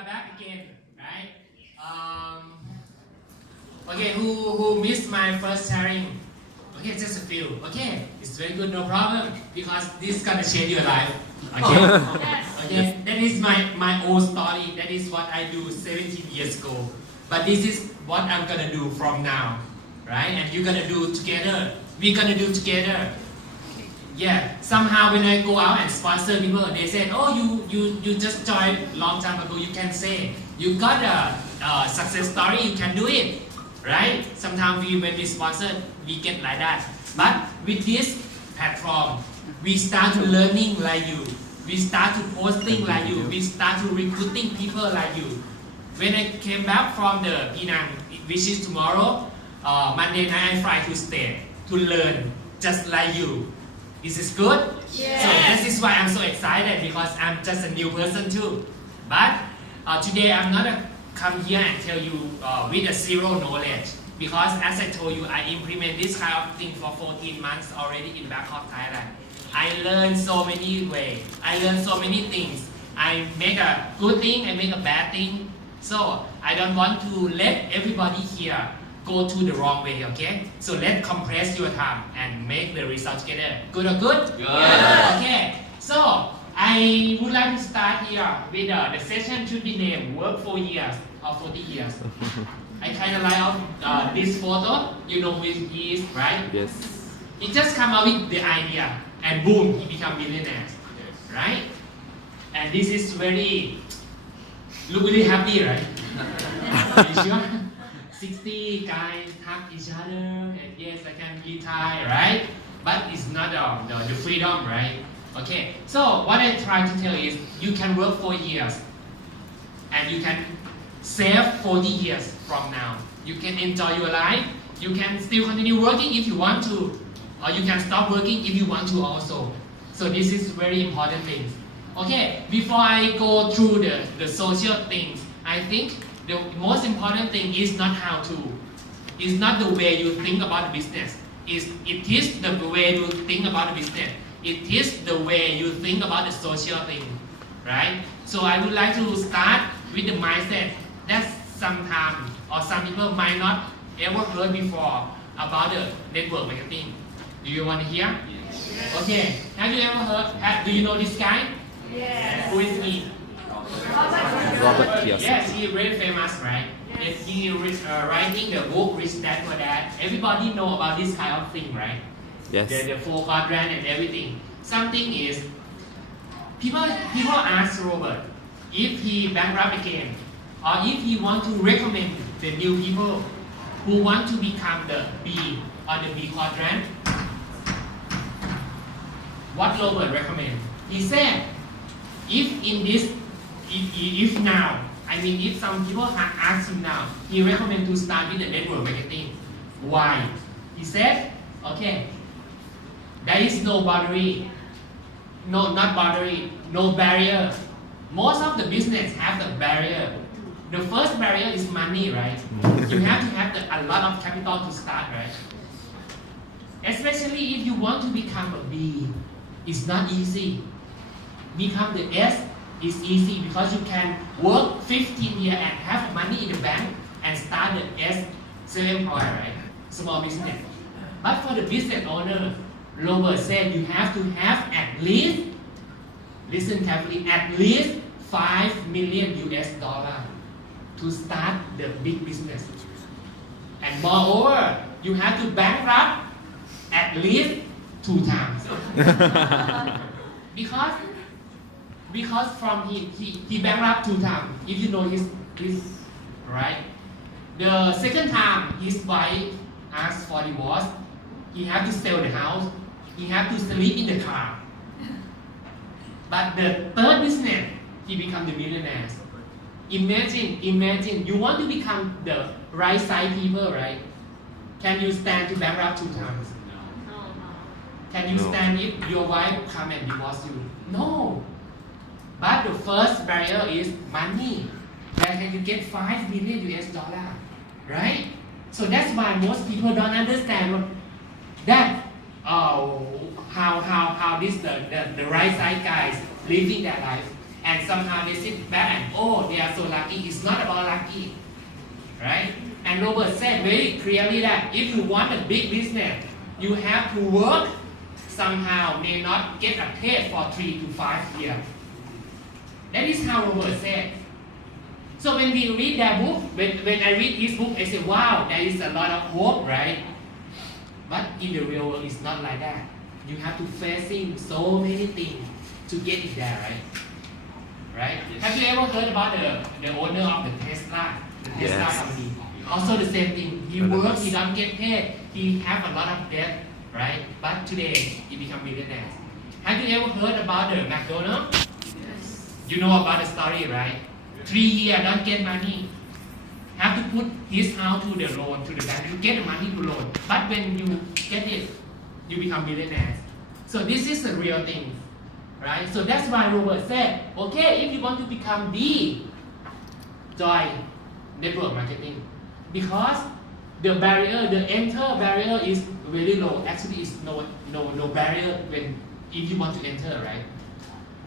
are back again, right? Okay, who missed my first sharing? Okay, just a few. Okay, it's very good, no problem, because this is gonna change your life. Okay, okay. That is my old story. That is what I do 17 years ago. But this is what I'm gonna do from now, right? And you're gonna do together. We're gonna do together. Yeah. Somehow when I go out and sponsor people, they say, "Oh, you just joined long time ago. You can say you got a success story. You can do it." Right? Sometimes when we sponsor, we get like that. But with this platform, we start to learning like you. We start to posting like you. We start to recruiting people like you. When I came back from the Penang, which is tomorrow, Monday night I fly to stay to learn just like you. This is good? Yes. So this is why I'm so excited because I'm just a new person too. But today I'm not come here and tell you with a zero knowledge because as I told you, I implement this kind of thing for 14 months already in Bangkok, Thailand. I learned so many ways. I learned so many things. I make a good thing, I make a bad thing. So I don't want to let everybody here go to the wrong way, okay? So let's compress your time and make the result together. Good or good? Good. Okay. So I would like to start here with the session should be named Work 4 years or 40 years. I kind of like this photo. You know who he is, right? Yes. He just come up with the idea and boom, he become millionaire, right? And this is look really happy, right? You sure? 60 guys hug each other and yes, I can be Thai, right? But it's not the freedom, right? Okay, so what I try to tell is you can work 4 years and you can save 40 years from now. You can enjoy your life. You can still continue working if you want to, or you can stop working if you want to also. So this is very important things. Okay, before I go through the social things, I think the most important thing is not how to. It's not the way you think about the business. It is the way you think about the business. It is the way you think about the social thing, right? So I would like to start with the mindset that sometimes or some people might not ever heard before about the network marketing. Do you want to hear? Yes. Okay. Have you ever heard? Do you know this guy? Yes. Who is he? Robert Kiyosaki. Yes, he is very famous, right? Yes. He is writing the book Rich Dad Poor Dad. Everybody know about this kind of thing, right? Yes. The 4 quadrant and everything. Something is people ask Robert if he bankrupt again or if he want to recommend the new people who want to become the B or the B quadrant. What Robert recommend? He said, if now, I mean if some people ask him now, he recommend to start with the network marketing. Why? He said, okay, there is no boundary, no barrier. Most of the business have the barrier. The first barrier is money, right? You have to have a lot of capital to start, right? Especially if you want to become a B, it's not easy. Become the S is easy because you can work 15 years and have money in the bank and start the S self-employed, right? Small business. But for the business owner, Robert said you have to have at least, listen carefully, at least $5 million to start the big business. And moreover, you have to bankrupt at least 2 times. because from he bankrupt 2 times. If you know his right. The second time his wife asked for divorce, he had to sell the house. He had to sleep in the car. But the third business, he become the millionaire. Imagine you want to become the right side people, right? Can you stand to bankrupt 2 times? No. Can you stand if your wife come and divorce you? No. But the first barrier is money. Where can you get $5 million, right? So that's why most people don't understand that how this the right side guys living their life and somehow they sit back and oh, they are so lucky. It's not about lucky, right? And Robert said very clearly that if you want a big business, you have to work somehow may not get a paid for 3 to 5 years. That is how Robert said. So when we read that book, when I read his book, I say, wow, there is a lot of hope, right? But in the real world, it's not like that. You have to facing so many things to get it there, right? Right? Yes. Have you ever heard about the owner of the Tesla company? Also the same thing. He works, he don't get paid, he have a lot of debt, right? But today, he become millionaire. Have you ever heard about the McDonald's? Yes. You know about the story, right? 3 years, don't get money. Have to put his house to the loan, to the bank. You get the money to loan. But when you get it, you become millionaires. So this is the real thing, right? So that's why Robert said, okay, if you want to become the joy network marketing, because the barrier, the enter barrier is very low. Actually, it's no barrier when if you want to enter, right?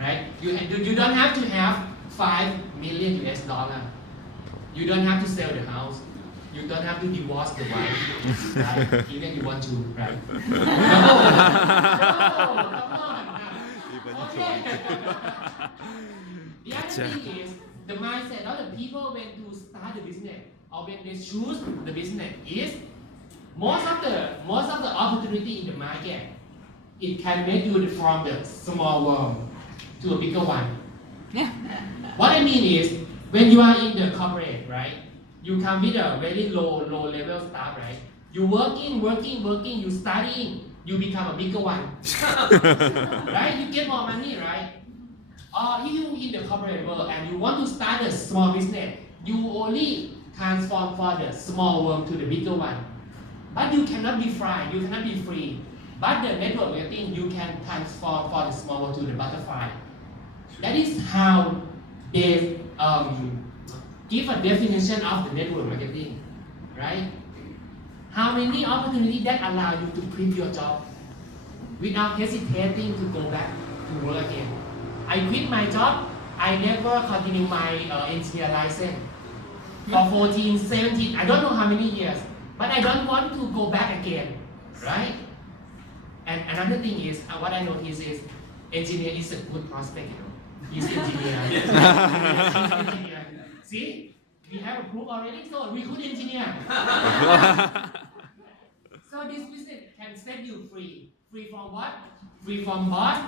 Right? You don't have to have $5 million US. You don't have to sell the house. You don't have to divorce the wife, right? Even you want to, right? No, come on. Okay. The other thing is the mindset of the people when to start the business or when they choose the business is most of the opportunity in the market, it can make you from the small worm to a bigger one. Yeah. What I mean is, when you are in the corporate, right, you come with a very low level staff, right? You working, you studying, you become a bigger one. Right? You get more money, right? Or if you in the corporate world and you want to start a small business, you only transform for the small worm to the bigger one. But you cannot be free, you cannot be free. But the network marketing, you can transform for the small worm to the butterfly. That is how they give a definition of the network marketing, right? How many opportunities that allow you to quit your job without hesitating to go back to work again? I quit my job, I never continue my engineer license for 14, 17, I don't know how many years, but I don't want to go back again, right? And another thing is, what I notice is, engineer is a good prospect, you know. He's engineer. He's engineer. See, we have a proof already, so recruit engineer. So this business can set you free. Free from what? Free from boss.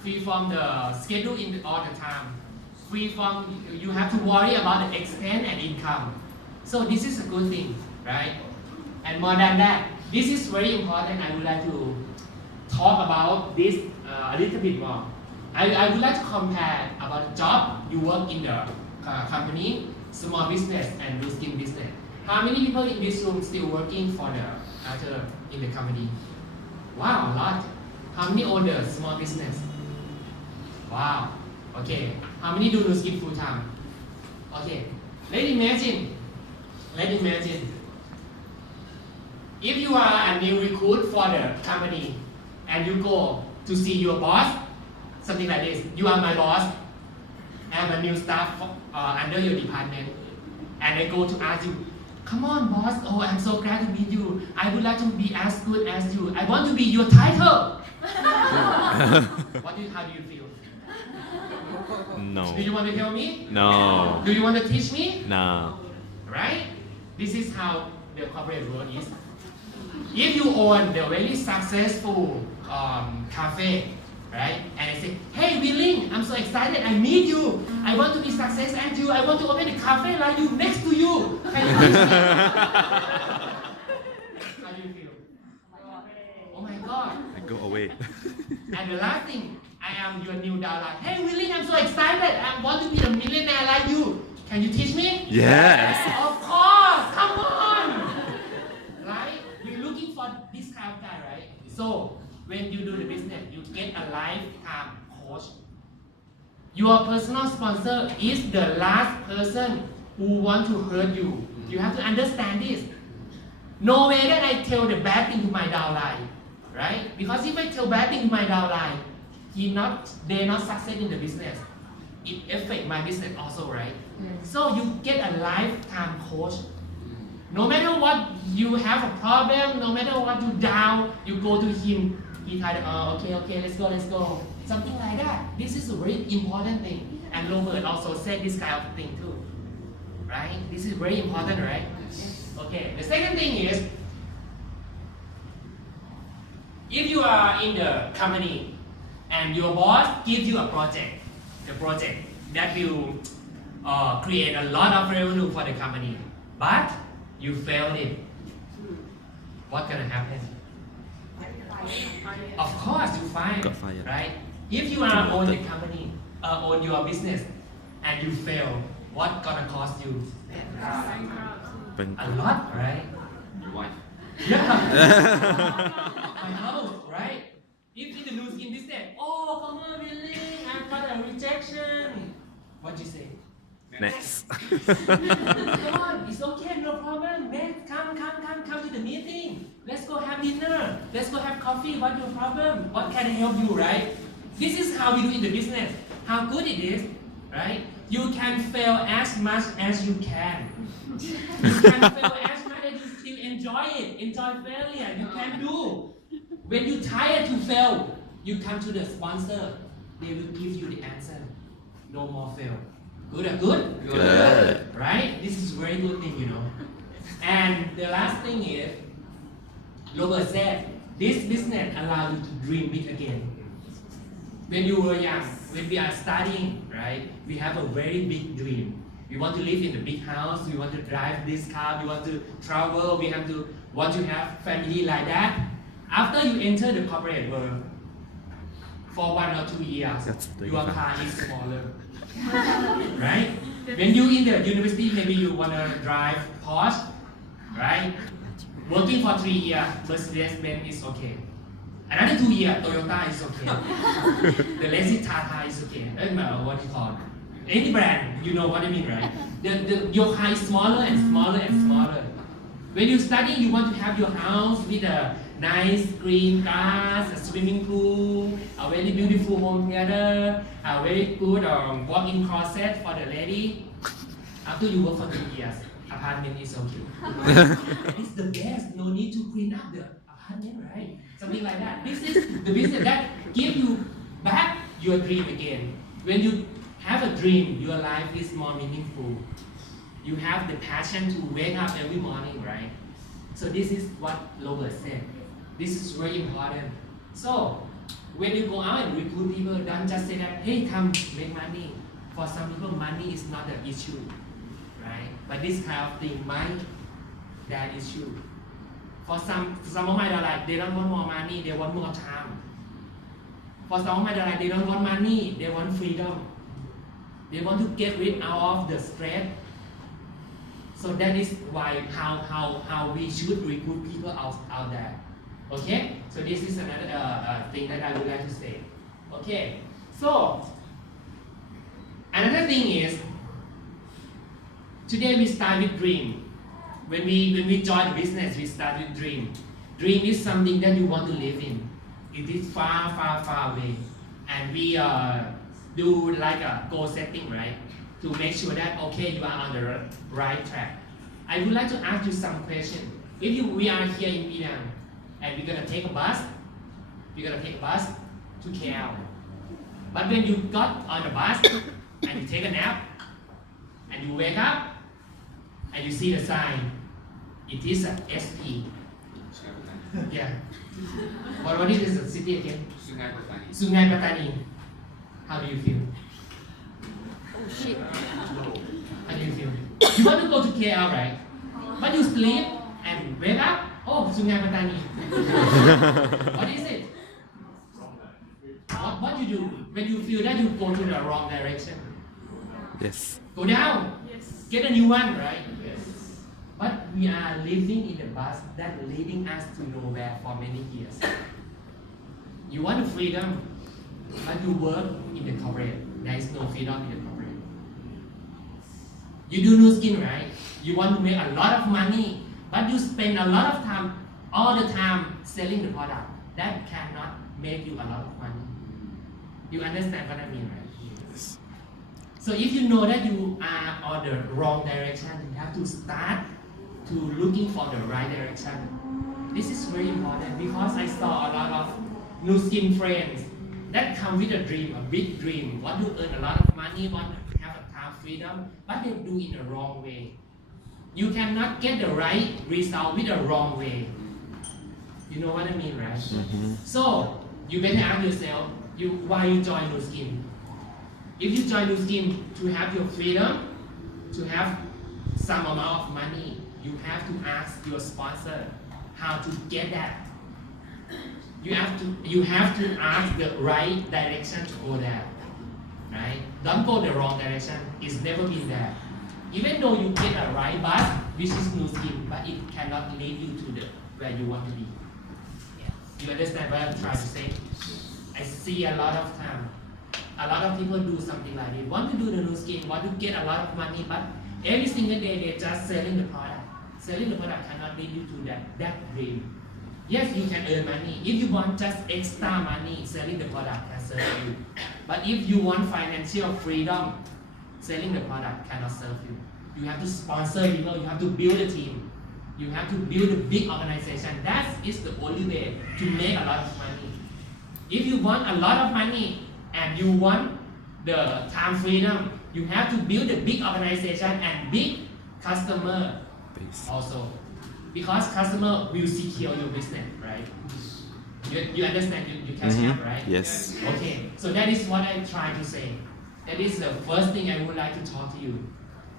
Free from the schedule all the time. Free from you have to worry about the expense and income. So this is a good thing, right? And more than that, this is very important. I would like to talk about this a little bit more. I would like to compare about the job you work in the company, small business and blue skin business. How many people in this room still working for the other in the company? Wow, a lot. How many own the small business? Wow. Okay. How many do blue skin full time? Okay. Let's imagine. If you are a new recruit for the company and you go to see your boss, something like this. You are my boss. I am a new staff under your department. And I go to ask you, come on boss, oh I'm so glad to meet you. I would like to be as good as you. I want to be your title. How do you feel? No. Do you want to tell me? No. Do you want to teach me? No. Right? This is how the corporate world is. If you own the very successful cafe, right? And I say, hey Willing, I'm so excited, I meet you. I want to be success as you. I want to open a cafe like you, next to you. Can you teach me? How do you feel? Oh my God. I go away. And the last thing, I am your new downline. Hey Willing, I'm so excited. I want to be a millionaire like you. Can you teach me? Yes. Of course. Come on. Right? We're looking for this kind of guy, right? So when you do the business, you get a lifetime coach. Your personal sponsor is the last person who want to hurt you. You have to understand this. No way that I tell the bad thing to my downline, right? Because if I tell bad thing to my downline, they're not success in the business. it affect my business also, right? So you get a lifetime coach. No matter what you have a problem, no matter what you down, you go to him. He kind of, okay, let's go. Something like that. This is a very important thing. And Robert also said this kind of thing too. Right? This is very important, right? Okay. The second thing is, if you are in the company and your boss gives you a project, the project that will create a lot of revenue for the company, but you failed it, what's gonna happen? Of course, you Got fired. right? If you are own the company, own your business, and you fail, what gonna cost you? A lot, right? Your wife. Yeah. My house, right? If in the new skin business, oh, come on, really? I got a rejection. What you say? Next. Come on, it's okay, no problem. Next, come to the meeting. Let's go have dinner. Let's go have coffee. What's your problem? What can I help you, right? This is how we do in the business. How good it is, right? You can fail as much as you can. You can fail as much as you still enjoy it. Enjoy failure. You can do. When you tired to fail, you come to the sponsor. They will give you the answer. No more fail. Good or good? Good. Right? This is very good thing, you know. And the last thing is, Robert said, this business allows you to dream big again. When you were young, when we are studying, right, we have a very big dream. We want to live in a big house, we want to drive this car, we want to travel, we want to have family like that. After you enter the corporate world, for 1 or 2 years, your car is smaller. Right? When you in the university, maybe you want to drive Porsche, right? Working for 3 years, Mercedes-Benz is okay. Another 2 years, Toyota is okay. The lazy Tata is okay. What do you call it? Any brand, you know what I mean, right? Your car is smaller and smaller and smaller. When you study, you want to have your house with a nice green grass, a swimming pool, a very beautiful home theater, a very good walk-in closet for the lady. After you work for 3 years, apartment is okay. It's the best. No need to clean up the apartment, right? Something like that. This is the business that gives you back your dream again. When you have a dream, your life is more meaningful. You have the passion to wake up every morning, right? So this is what Robert said. This is very important. So when you go out and recruit people, don't just say that, hey, come make money. For some people, money is not the issue, right? But this kind of thing might that issue. For some of my like they don't want more money, they want more time. For some of my like they don't want money, they want freedom. They want to get rid out of the stress. So that is why how we should recruit people out there. Okay? So this is another thing that I would like to say. Okay. So another thing is today we start with dream. When we join the business, we start with dream. Dream is something that you want to live in. It is far away, and we do like a goal setting, right? To make sure that okay, you are on the right track. I would like to ask you some question. If we are here in Penang, and we're gonna take a bus to KL. But when you got on the bus and you take a nap, and you wake up, and you see the sign, it is a SP. Yeah. What is the city again? Sungai Petani. How do you feel? Oh shit. How do you feel? You want to go to KL, right? But you sleep and wake up, oh, Sungai Petani. What is it? What you do when you feel that you go to the wrong direction? Yes. Go down. Yes. Get a new one, right? Yes. But we are living in a bus that leading us to nowhere for many years. You want the freedom, but you work in the corporate. There is no freedom in the corporate. You do new skin, right? You want to make a lot of money, but you spend a lot of time, all the time selling the product. That cannot make you a lot of money. You understand what I mean, right? Yes. So if you know that you are on the wrong direction, you have to start to looking for the right direction. This is very important because I saw a lot of new skin friends that come with a dream, a big dream, want to earn a lot of money, want to have a time freedom, but they do it in the wrong way. You cannot get the right result with the wrong way. You know what I mean, right? So you better ask yourself, why you join new skin? If you join new skin to have your freedom, to have some amount of money, you have to ask your sponsor how to get that. You have to ask the right direction to go there, right? Don't go the wrong direction. It's never been there. Even though you get a right bus, which is new skin, but it cannot lead you to the where you want to be. You understand what I'm trying to say? I see a lot of time. A lot of people do something like this. Want to do the new skin, want to get a lot of money, but every single day they're just selling the product. Selling the product cannot lead you to that dream. Yes, you can earn money. If you want just extra money, selling the product can serve you. But if you want financial freedom, selling the product cannot serve you. You have to sponsor people, you have to build a team. You have to build a big organization. That is the only way to make a lot of money. If you want a lot of money and you want the time freedom, you have to build a big organization and big customer also. Because customer will secure your business, right? You understand? You catch that, right? Yes. Okay, so that is what I try to say. That is the first thing I would like to talk to you.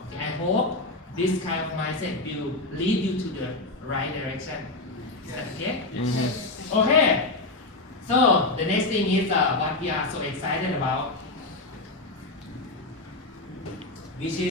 Okay, I hope this kind of mindset will lead you to the right direction. Is that okay? Yes. Okay. So the next thing is what we are so excited about, which is